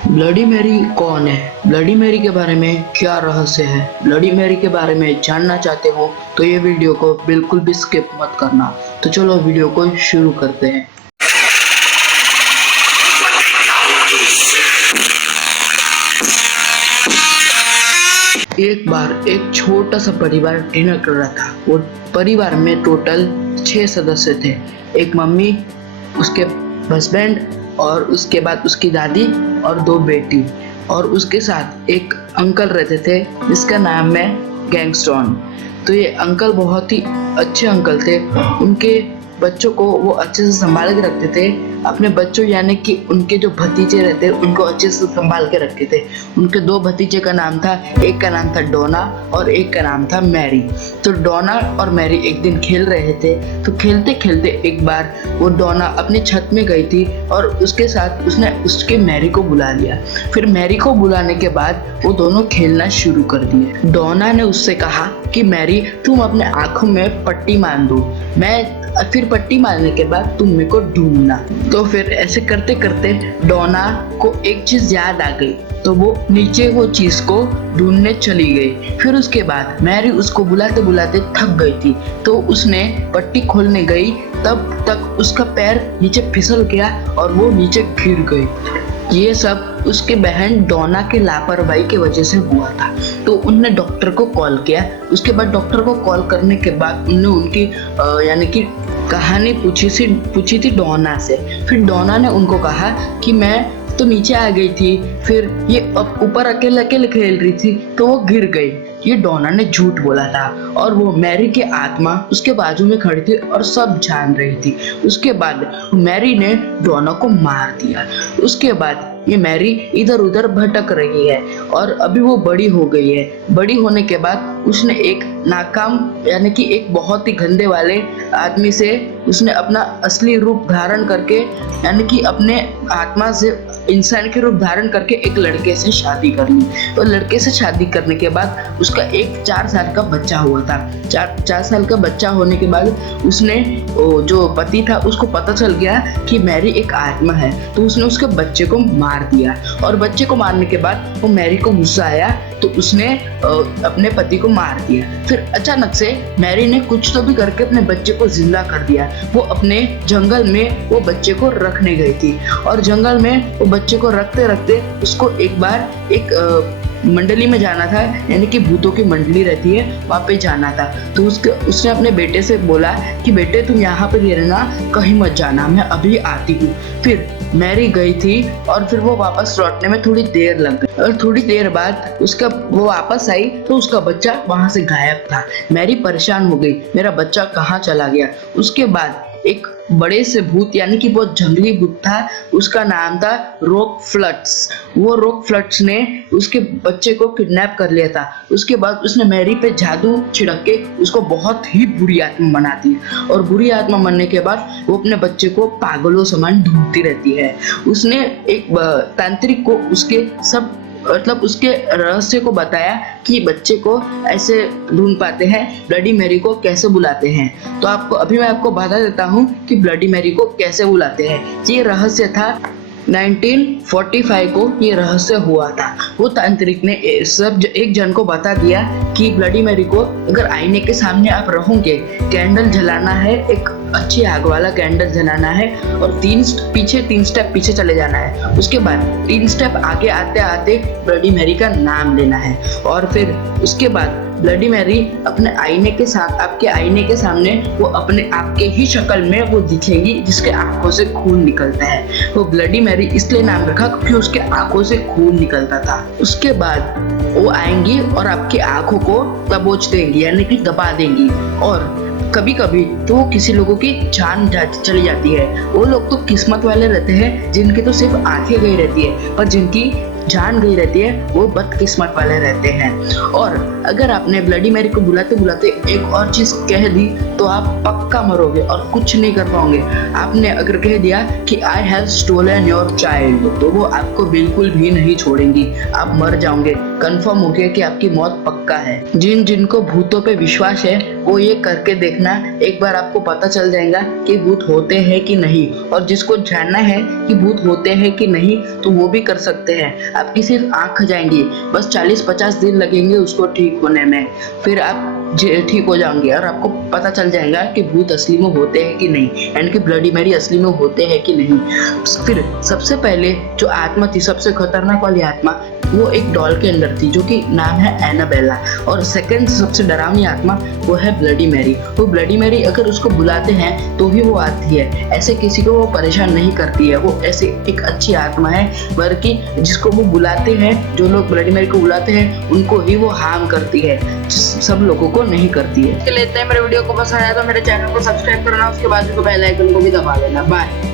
Bloody Mary कौन है? Bloody Mary के बारे में क्या रहस्य है? ब्लडी मैरी के बारे में जानना चाहते हो तो ये वीडियो को बिल्कुल भी स्किप मत करना। तो चलो वीडियो को शुरू करते हैं। एक बार एक छोटा सा परिवार डिनर कर रहा था। वो परिवार में टोटल 6 सदस्य थे। एक मम्मी, उसके हस्बैंड और उसके बाद उसकी दादी और 2 बेटी, और उसके साथ एक अंकल रहते थे जिसका नाम है गैंगस्टॉन। तो ये अंकल बहुत ही अच्छे अंकल थे। उनके बच्चों को वो अच्छे से संभाल के रखते थे। अपने बच्चों यानी कि उनके जो भतीजे रहते उनको अच्छे से संभाल के रखते थे। उनके 2 भतीजे का नाम था, एक का नाम था डोना और एक का नाम था मैरी। तो डोना और मैरी एक दिन खेल रहे थे। तो खेलते खेलते एक बार वो डोना अपनी छत में गई थी और उसके साथ उसने उसके मैरी को बुला लिया। फिर मैरी को बुलाने के बाद वो दोनों खेलना शुरू कर दिए। डोना ने उससे कहा कि मैरी, तुम अपने आंखों में पट्टी मान दो, फिर पट्टी मारने के बाद तुम मेरे को ढूंढना। तो फिर ऐसे करते करते डोना को एक चीज याद आ गई, तो वो नीचे वो चीज को ढूंढने चली गई। फिर उसके बाद मैरी उसको बुलाते बुलाते थक गई थी, तो उसने पट्टी खोलने गई, तब तक उसका पैर नीचे फिसल गया और वो नीचे गिर गई। ये सब उसके बहन डोना के लापरवाही की वजह से हुआ था। तो उनने डॉक्टर को कॉल किया। उसके बाद डॉक्टर को कॉल करने के बाद उन्होंने उनकी यानी कि कहानी पूछी थी डोना से। फिर डोना ने उनको कहा कि मैं तो नीचे आ गई थी, फिर ये ऊपर अकेले अकेले खेल रही थी तो वो गिर गई। ये डोना ने झूठ बोला था और वो मैरी की आत्मा उसके बाजू में खड़ी थी और सब जान रही थी। उसके बाद मैरी ने डोना को मार दिया। उसके बाद ये मैरी इधर उधर भटक रही है और अभी वो बड़ी हो गई है। बड़ी होने के बाद उसने एक नाकाम यानी कि एक बहुत ही गंदे वाले आदमी से उसने अपना असली रूप धारण करके यानी कि अपने आत्मा से इंसान के रूप धारण करके एक लड़के से शादी कर ली। और लड़के से शादी करने के बाद उसका एक 4 साल का बच्चा हुआ था। 4 साल का बच्चा होने के बाद उसने जो पति था उसको पता चल गया कि मैरी एक आत्मा है, तो उसने उसके बच्चे को मार दिया। और बच्चे को मारने के बाद वो मैरी को गुस्सा आया तो उसने अपने पति को मार दिया। फिर अचानक से मैरी ने कुछ तो भी करके अपने बच्चे को जिंदा कर दिया। वो अपने जंगल में वो बच्चे को रखने गई थी और जंगल में वो बच्चे को रखते रखते उसको एक बार एक मंडली में जाना था, यानी कि भूतों की मंडली रहती है, वहाँ पे जाना था। तो उसने अपने बेटे से बोला कि बेटे तुम यहाँ पे रहना, कहीं मत जाना, मैं अभी आती हूँ। फिर मैरी गई थी और फिर वो वापस लौटने में थोड़ी देर लग गई और थोड़ी देर बाद वो वापस आई तो उसका बच्चा वहां से गायब था। मैरी परेशान हो गई, मेरा बच्चा कहाँ चला गया। उसके बाद एक बड़े से भूत यानी कि बहुत जंगली भूत था, उसका नाम था रोक फ्लट्स। वो रोक फ्लट्स ने उसके बच्चे को किडनैप कर लिया था। उसके बाद उसने मैरी पे जादू छिड़क के उसको बहुत ही बुरी आत्मा बना दी और बुरी आत्मा बनने के बाद वो अपने बच्चे को पागलों समान ढूंढती रहती है। उसने एक तांत्रिक को उसके सब उसके रहस्य को बताया कि बच्चे को ऐसे ढूंढ पाते हैं, ब्लडी मैरी को कैसे बुलाते हैं। तो मैं आपको बता देता हूँ कि ब्लडी मैरी को कैसे बुलाते हैं। ये रहस्य था 1945 को ये रहस्य हुआ था। वो तांत्रिक ने सब एक जन को बता दिया कि ब्लडी मैरी को अगर आईने के सामने आप रहोगे, कैंडल जलाना है, एक अच्छी आग वाला कैंडल जलाना है और 3 स्टेप पीछे चले जाना है। उसके बाद 3 स्टेप आगे आते आते ब्लडी मैरी का नाम लेना है और फिर उसके बाद ब्लडी मैरी अपने आपके आईने के सामने वो अपने आपके ही शक्ल में वो दिखेगी, जिसके आंखों से खून निकलता है। वो ब्लडी मैरी इसलिए नाम रखा क्योंकि उसके आंखों से खून निकलता था। उसके बाद वो आएंगी और आपकी आंखों को दबोच देंगी यानी कि दबा देंगी और कभी कभी तो किसी लोगों की जान चली जाती है। वो लोग तो किस्मत वाले रहते हैं जिनकी तो सिर्फ आंखें गई रहती है, पर जिनकी जान गई रहती है वो बदकिस्मत वाले रहते हैं। और अगर आपने ब्लडी मैरी को बुलाते बुलाते एक और चीज कह दी तो आप पक्का मरोगे और कुछ नहीं कर पाओगे। आपने अगर कह दिया कि I have stolen your child, तो वो आपको बिल्कुल भी नहीं छोड़ेंगी, आप मर जाओगे। कंफर्म हो गया कि आपकी मौत पक्का है। जिनको भूतों पे विश्वास है वो ये करके देखना देखना, एक बार आपको पता चल जाएगा कि भूत होते हैं कि नहीं। और जिसको जानना है कि भूत होते हैं कि नहीं तो वो भी कर सकते हैं। आपकी सिर्फ आंख खा जाएंगी, बस 40-50 दिन लगेंगे उसको ठीक होने में, फिर आप ठीक हो जाएंगे और आपको पता चल जाएगा कि भूत असली में होते हैं कि नहीं, यानी कि ब्लडी मैरी असली में होते हैं कि नहीं। फिर सबसे पहले जो आत्मा थी, सबसे खतरनाक वाली आत्मा, वो एक डॉल के अंदर थी जो कि नाम है एनाबेला। और सेकंड सबसे डरावनी आत्मा वो है ब्लडी मैरी। वो ब्लडी मैरी अगर उसको बुलाते हैं तो ही वो आती है, ऐसे किसी को वो परेशान नहीं करती है। वो ऐसे एक अच्छी आत्मा है, बल्कि जिसको वो बुलाते हैं, जो लोग ब्लडी मैरी को बुलाते हैं उनको ही वो हार्म करती है, सब लोगों को नहीं करती है। इसके लिए मेरे वीडियो को पसंद आया तो मेरे चैनल को सब्सक्राइब करना, उसके बाद बेल आइकन को भी दबा देना। बाय।